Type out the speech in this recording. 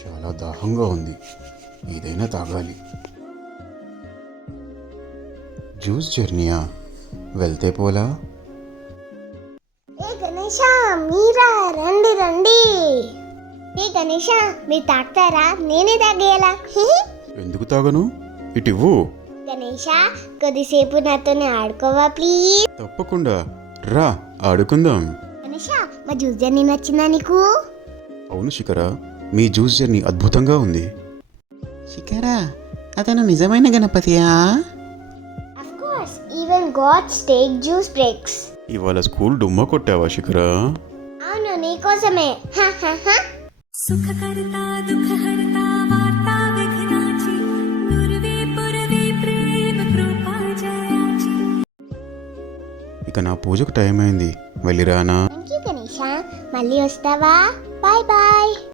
చాలా దాహంగా ఉంది, ఏదైనా తాగాలి. జ్యూస్ జర్నీయా? వెళ్తే పోలా? ఏ గణేష, మీరా రండి రండి. ఏ గణేష, మీరు తాగుతారా? నేనే తాగేయాలా? ఎందుకు తాగను, ఇటివ్వు. గణేష, కొద్దిసేపు నాతోనే ఆడుకోవా ప్లీజ్? తప్పకుండా రా, ఆడుకుందాం. గణేష, మా జ్యూస్ జర్నీ నచ్చిందా నీకు? అవును శిఖరా, మీ జ్యూస్ జర్నీ అద్భుతంగా ఉంది. శిఖరా, అతను నిజమైన గణపతియా? Of course, even gods take juice breaks. ఇవాళ స్కూల్ డుమ్మా కొట్టావా శిఖరా? అవును, నీకోసమే. सुखकर्ता दुःखहर्ता वार्ता विघ्नाची पूर्वे पूर्वे प्रेम कृपा जयाची. ఇక నా పూజకు టైం అయింది, వెళ్ళిరానా? థ్యాంక్ యూ గణేష, మళ్ళీ వస్తావా? Bye bye.